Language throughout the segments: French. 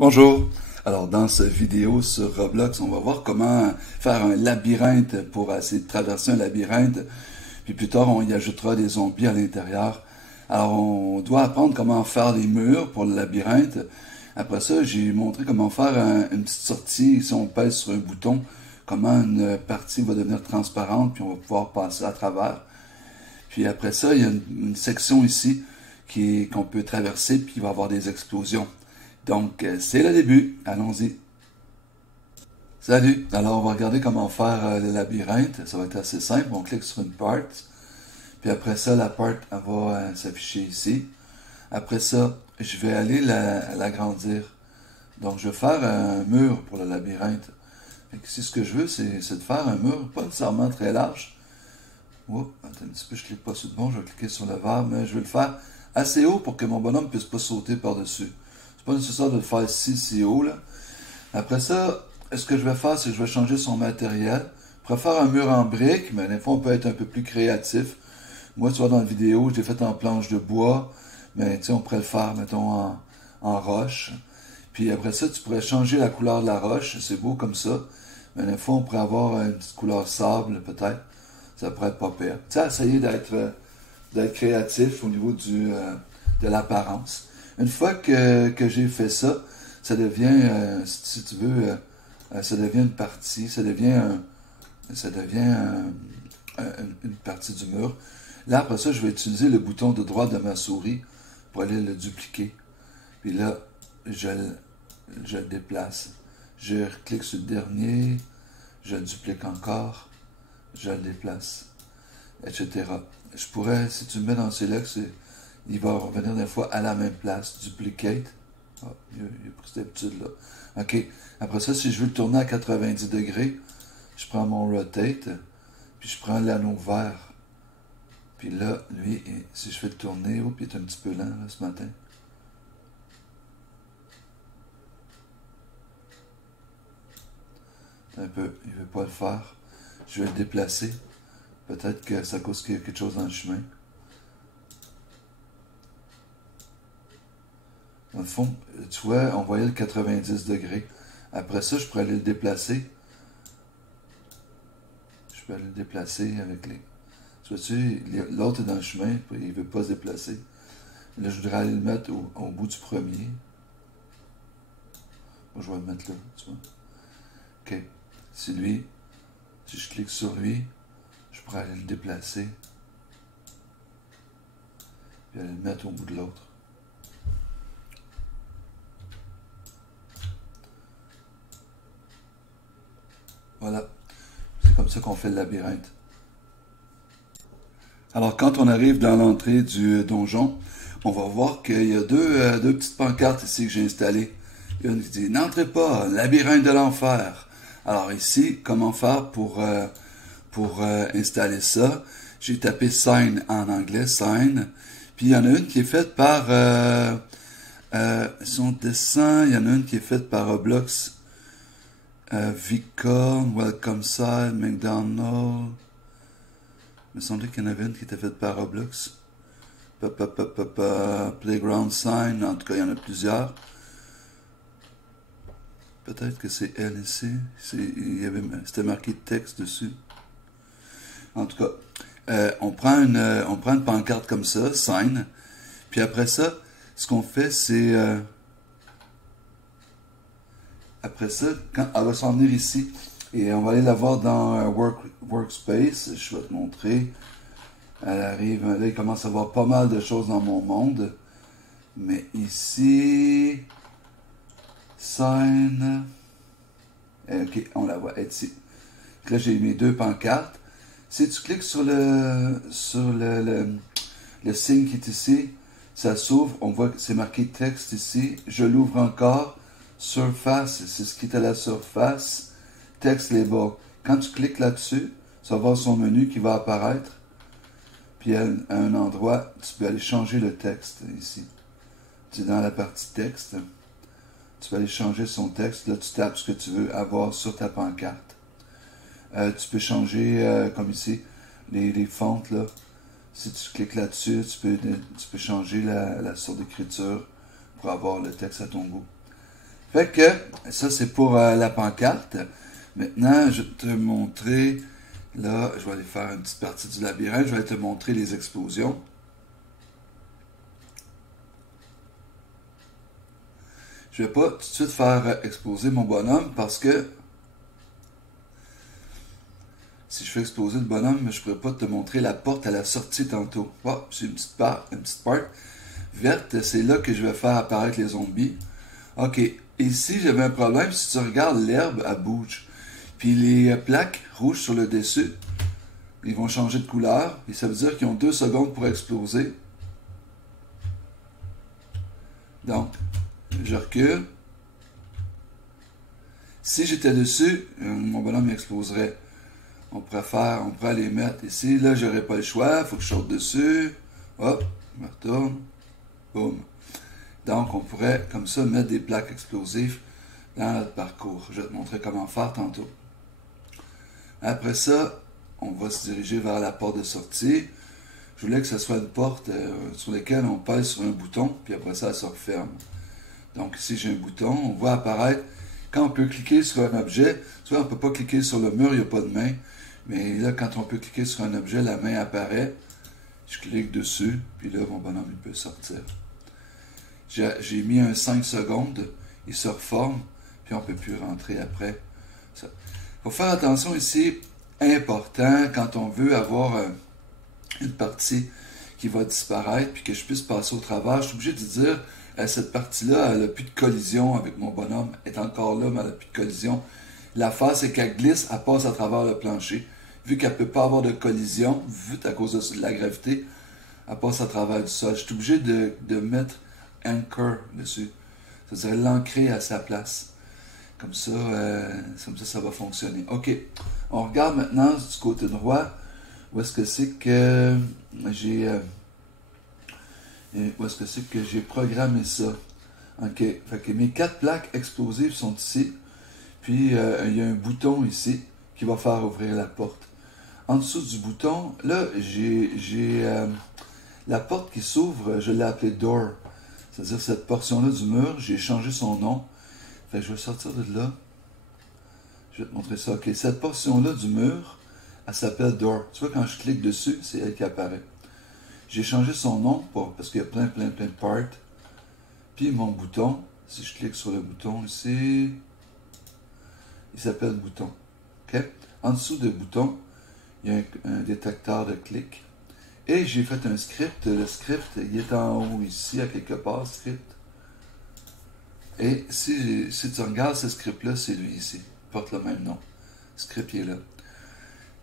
Bonjour. Alors, dans cette vidéo sur Roblox, on va voir comment faire un labyrinthe pour essayer de traverser un labyrinthe. Puis plus tard, on y ajoutera des zombies à l'intérieur. Alors, on doit apprendre comment faire les murs pour le labyrinthe. Après ça, j'ai montré comment faire une petite sortie. Si on pèse sur un bouton, comment une partie va devenir transparente, puis on va pouvoir passer à travers. Puis après ça, il y a une section ici qu'on peut traverser, puis il va y avoir des explosions. Donc, c'est le début. Allons-y. Salut! Alors, on va regarder comment faire le labyrinthe. Ça va être assez simple. On clique sur une part. Puis après ça, la part va s'afficher ici. Après ça, je vais aller l'agrandir. Donc, je vais faire un mur pour le labyrinthe. Ici, ce que je veux, c'est de faire un mur, pas nécessairement très large. Oh, attends un petit peu, je ne clique pas sur le bon, je vais cliquer sur le vert, mais je vais le faire assez haut pour que mon bonhomme ne puisse pas sauter par-dessus. C'est pas nécessaire de le faire si haut, là. Après ça, ce que je vais faire, c'est que je vais changer son matériel. Je pourrais faire un mur en briques, mais des fois, on peut être un peu plus créatif. Moi, tu vois, dans la vidéo, je l'ai fait en planche de bois, mais tu sais, on pourrait le faire, mettons, en roche. Puis après ça, tu pourrais changer la couleur de la roche, c'est beau comme ça. Mais des fois, on pourrait avoir une petite couleur sable, peut-être. Ça pourrait être pas pire. Tu sais, essayer d'être créatif au niveau de l'apparence. Une fois que j'ai fait ça, ça devient, si tu veux, ça devient une partie, ça devient une partie du mur. Là, après ça, je vais utiliser le bouton de droite de ma souris pour aller le dupliquer. Puis là, je le déplace. Je clique sur le dernier, je le duplique encore, je le déplace, etc. Je pourrais, si tu me mets dans Select, il va revenir des fois à la même place. Duplicate. Ah, il a pris cette habitude-là. OK. Après ça, si je veux le tourner à 90 degrés, je prends mon Rotate, puis je prends l'anneau vert. Puis là, lui, si je fais le tourner, il est un petit peu lent là, ce matin. Un peu, il ne veut pas le faire. Je vais le déplacer. Peut-être que ça cause qu'il y a quelque chose dans le chemin. Dans le fond, tu vois, on voyait le 90 degrés. Après ça, je pourrais aller le déplacer. Je peux aller le déplacer avec les... Tu vois-tu, l'autre est dans le chemin, il ne veut pas se déplacer. Là, je voudrais aller le mettre au bout du premier. Moi, je vais le mettre là, tu vois. OK. Si je clique sur lui, je pourrais aller le déplacer. Puis aller le mettre au bout de l'autre. Voilà. C'est comme ça qu'on fait le labyrinthe. Alors, quand on arrive dans l'entrée du donjon, on va voir qu'il y a deux petites pancartes ici que j'ai installées. Une qui dit « N'entrez pas, labyrinthe de l'enfer ». Alors ici, comment faire pour installer ça? J'ai tapé « sign » en anglais, « sign ». Puis il y en a une qui est faite par son dessin, il y en a une qui est faite par Roblox. Vicon, Welcome Side, McDonald's. Il me semblait qu'il y en avait une qui était faite par Roblox. Playground Sign, en tout cas, il y en a plusieurs. Peut-être que c'est elle ici. C'était marqué texte dessus. En tout cas, on prend une pancarte comme ça, sign. Puis après ça, ce qu'on fait, c'est... après ça, quand elle va s'en venir ici, et on va aller la voir dans Workspace, je vais te montrer. Elle arrive, là, il commence à avoir pas mal de choses dans mon monde. Mais ici, sign, ok, on la voit, elle est ici. Là, j'ai mes deux pancartes. Si tu cliques sur le signe qui est ici, ça s'ouvre, on voit que c'est marqué texte ici. Je l'ouvre encore. Surface, c'est ce qui est à la surface. Text label. Quand tu cliques là-dessus, ça va avoir son menu qui va apparaître. Puis à un endroit, tu peux aller changer le texte ici. Tu es dans la partie texte. Tu peux aller changer son texte. Là, tu tapes ce que tu veux avoir sur ta pancarte. Tu peux changer, comme ici, les fontes. Là. Si tu cliques là-dessus, tu peux changer la sorte d'écriture pour avoir le texte à ton goût. Fait que, ça c'est pour la pancarte. Maintenant, je vais te montrer, là, je vais aller faire une petite partie du labyrinthe, je vais te montrer les explosions. Je ne vais pas tout de suite faire exploser mon bonhomme parce que si je fais exploser le bonhomme, je ne pourrais pas te montrer la porte à la sortie tantôt. Oh, c'est une petite part verte, c'est là que je vais faire apparaître les zombies. Ok, ici j'avais un problème, si tu regardes l'herbe, elle bouge. Puis les plaques rouges sur le dessus, ils vont changer de couleur, et ça veut dire qu'ils ont 2 secondes pour exploser. Donc, je recule. Si j'étais dessus, mon bonhomme exploserait. On pourrait les mettre ici. Là, j'aurais pas le choix, il faut que je saute dessus. Hop, je me retourne. Boum. Donc, on pourrait, comme ça, mettre des plaques explosives dans notre parcours. Je vais te montrer comment faire tantôt. Après ça, on va se diriger vers la porte de sortie. Je voulais que ce soit une porte sur laquelle on pèse sur un bouton, puis après ça, elle se referme. Donc ici, j'ai un bouton. On voit apparaître, quand on peut cliquer sur un objet, soit on ne peut pas cliquer sur le mur, il n'y a pas de main. Mais là, quand on peut cliquer sur un objet, la main apparaît. Je clique dessus, puis là, mon bonhomme, il peut sortir. J'ai mis un 5 secondes, il se reforme, puis on ne peut plus rentrer après. Il faut faire attention ici, important, quand on veut avoir une partie qui va disparaître, puis que je puisse passer au travers, je suis obligé de dire, cette partie-là, elle n'a plus de collision avec mon bonhomme, elle est encore là, mais elle n'a plus de collision. L'affaire, c'est qu'elle glisse, elle passe à travers le plancher. Vu qu'elle ne peut pas avoir de collision, vu à cause de la gravité, elle passe à travers du sol. Je suis obligé de mettre anchor dessus, c'est-à-dire l'ancrer à sa place. Comme ça, ça va fonctionner. OK, on regarde maintenant du côté droit, où est-ce que c'est que j'ai programmé ça. OK, fait que mes 4 plaques explosives sont ici, puis il y a un bouton ici qui va faire ouvrir la porte. En dessous du bouton, là, j'ai la porte qui s'ouvre, je l'ai appelée door. C'est-à-dire cette portion-là du mur, j'ai changé son nom. Fait que je vais sortir de là. Je vais te montrer ça. OK, cette portion-là du mur, elle s'appelle door. Tu vois, quand je clique dessus, c'est elle qui apparaît. J'ai changé son nom parce qu'il y a plein de parts. Puis mon bouton, si je clique sur le bouton ici, il s'appelle bouton. OK? En dessous de bouton, il y a un détecteur de clic. Et j'ai fait un script. Le script, il est en haut ici, à quelque part, script. Et si tu regardes ce script-là, c'est lui ici. Il porte le même nom. Script, il est là.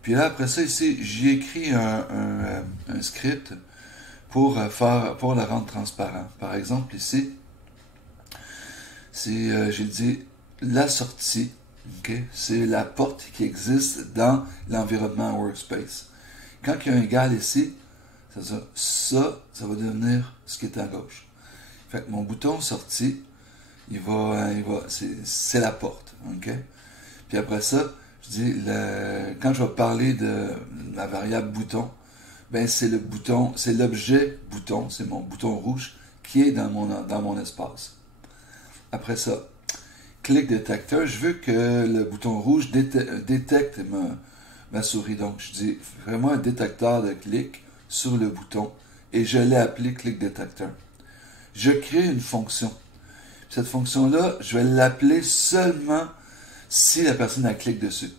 Puis là, après ça, ici, j'ai écrit un script pour le rendre transparent. Par exemple, ici, j'ai dit la sortie. Okay? C'est la porte qui existe dans l'environnement workspace. Quand il y a un égal ici, ça va devenir ce qui est à gauche. Fait que mon bouton sortie, c'est la porte. Okay? Puis après ça, je dis, quand je vais parler de la variable bouton, ben c'est le bouton, c'est l'objet bouton, c'est mon bouton rouge qui est dans mon espace. Après ça, clic détecteur, je veux que le bouton rouge détecte ma souris. Donc, je dis vraiment un détecteur de clic sur le bouton et je l'ai appelé clic détecteur. Je crée une fonction. Cette fonction-là, je vais l'appeler seulement si la personne a clique dessus.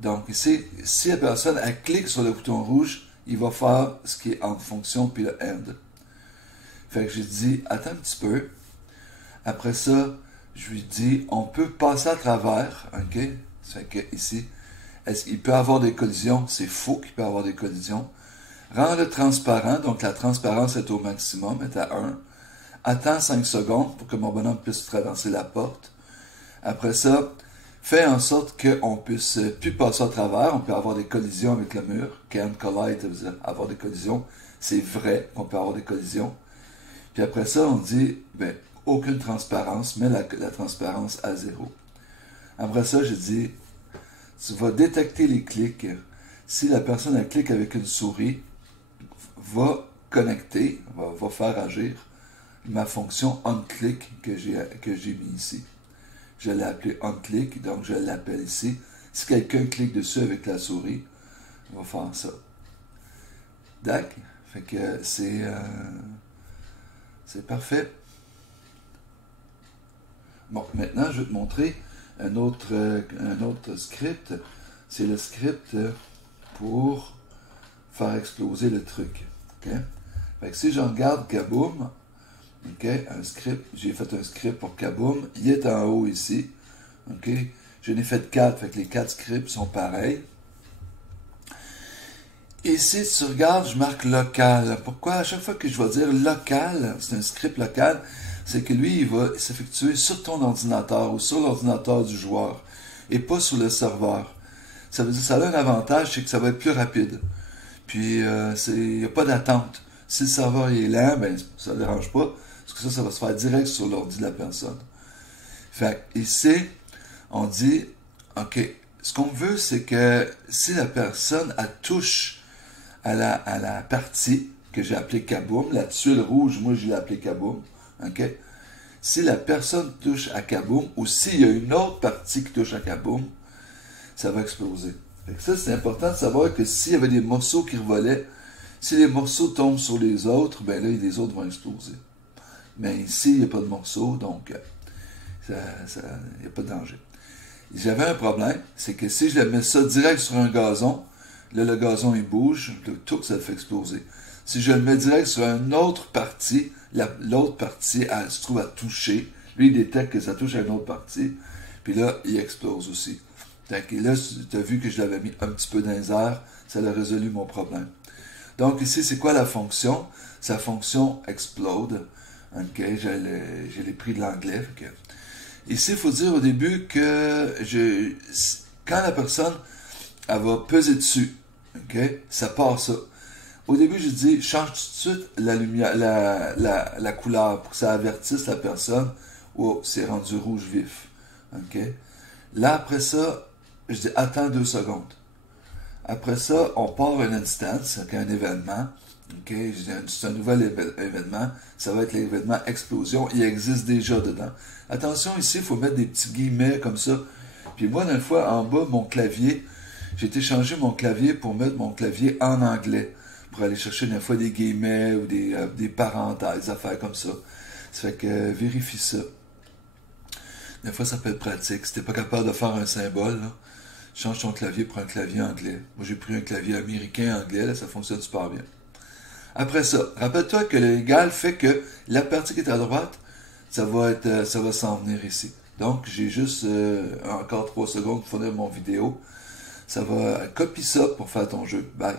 Donc, ici, si la personne a clique sur le bouton rouge, il va faire ce qui est en fonction puis le end. Fait que j'ai dit, attends un petit peu. Après ça, je lui dis, on peut passer à travers, ok? Fait que ici, est-ce qu'il peut avoir des collisions? C'est faux qu'il peut avoir des collisions. Rends-le transparent, donc la transparence est au maximum, est à 1. Attends 5 secondes pour que mon bonhomme puisse traverser la porte. Après ça, fais en sorte qu'on puisse plus passer à travers, on peut avoir des collisions avec le mur. Can collide, ça veut dire avoir des collisions. C'est vrai qu'on peut avoir des collisions. Puis après ça, on dit, ben, aucune transparence, mets la transparence à 0. Après ça, je dis, tu vas détecter les clics. Si la personne a clique avec une souris, va connecter, va faire agir ma fonction onClick que j'ai mis ici. Je l'ai appelé onClick, donc je l'appelle ici. Si quelqu'un clique dessus avec la souris, on va faire ça. D'accord? Fait que c'est parfait. Bon, maintenant, je vais te montrer un autre script. C'est le script pour faire exploser le truc. Okay? Fait que si je regarde Kaboom, okay, un script, j'ai fait un script pour Kaboom, il est en haut ici. Okay? Je n'ai fait 4, fait que les 4 scripts sont pareils. Ici, si tu regardes, je marque local. Pourquoi? À chaque fois que je vais dire local, c'est un script local, c'est que lui, il va s'effectuer sur ton ordinateur ou sur l'ordinateur du joueur et pas sur le serveur. Ça veut dire que ça a un avantage, c'est que ça va être plus rapide. Puis, il n'y a pas d'attente. Si le serveur est lent, ben, ça ne dérange pas, parce que ça va se faire direct sur l'ordi de la personne. Fait ici, on dit, OK, ce qu'on veut, c'est que si la personne touche à la partie que j'ai appelée Kaboom, la tuile rouge, moi je l'ai appelée Kaboom, OK? Si la personne touche à Kaboom, ou s'il y a une autre partie qui touche à Kaboom, ça va exploser. Fait que ça, c'est important de savoir que s'il y avait des morceaux qui revolaient, si les morceaux tombent sur les autres, ben là, les autres vont exploser. Mais ici, il n'y a pas de morceaux, donc il n'y a pas de danger. J'avais un problème, c'est que si je mets ça direct sur un gazon, là, le gazon, il bouge, tout ça le fait exploser. Si je le mets direct sur une autre partie, l'autre partie, elle se trouve à toucher. Lui, il détecte que ça touche à une autre partie, puis là, il explose aussi. Donc, là, tu as vu que je l'avais mis un petit peu dans les airs, ça a résolu mon problème. Donc, ici, c'est quoi la fonction? Sa fonction explode. OK, je l'ai pris de l'anglais. Ici, il faut dire au début que quand la personne, elle va peser dessus, OK, ça part ça. Au début, je dis, change tout de suite la lumière, la couleur pour que ça avertisse la personne. Oh, c'est rendu rouge vif. OK? Là, après ça, je dis, attends 2 secondes. Après ça, on part un instance, un événement. OK? C'est un nouvel événement. Ça va être l'événement explosion. Il existe déjà dedans. Attention, ici, il faut mettre des petits guillemets comme ça. Puis moi, une fois, en bas, mon clavier, j'ai été changer mon clavier pour mettre mon clavier en anglais. Pour aller chercher une fois des guillemets ou des parenthèses, des affaires comme ça. Ça fait que vérifie ça. Des fois, ça peut être pratique. Si t'es pas capable de faire un symbole, là, change ton clavier pour un clavier anglais. Moi, j'ai pris un clavier américain anglais, là, ça fonctionne super bien. Après ça, rappelle-toi que le égal fait que la partie qui est à droite, ça va s'en venir ici. Donc, j'ai juste encore 3 secondes pour finir mon vidéo. Ça va copier ça pour faire ton jeu. Bye.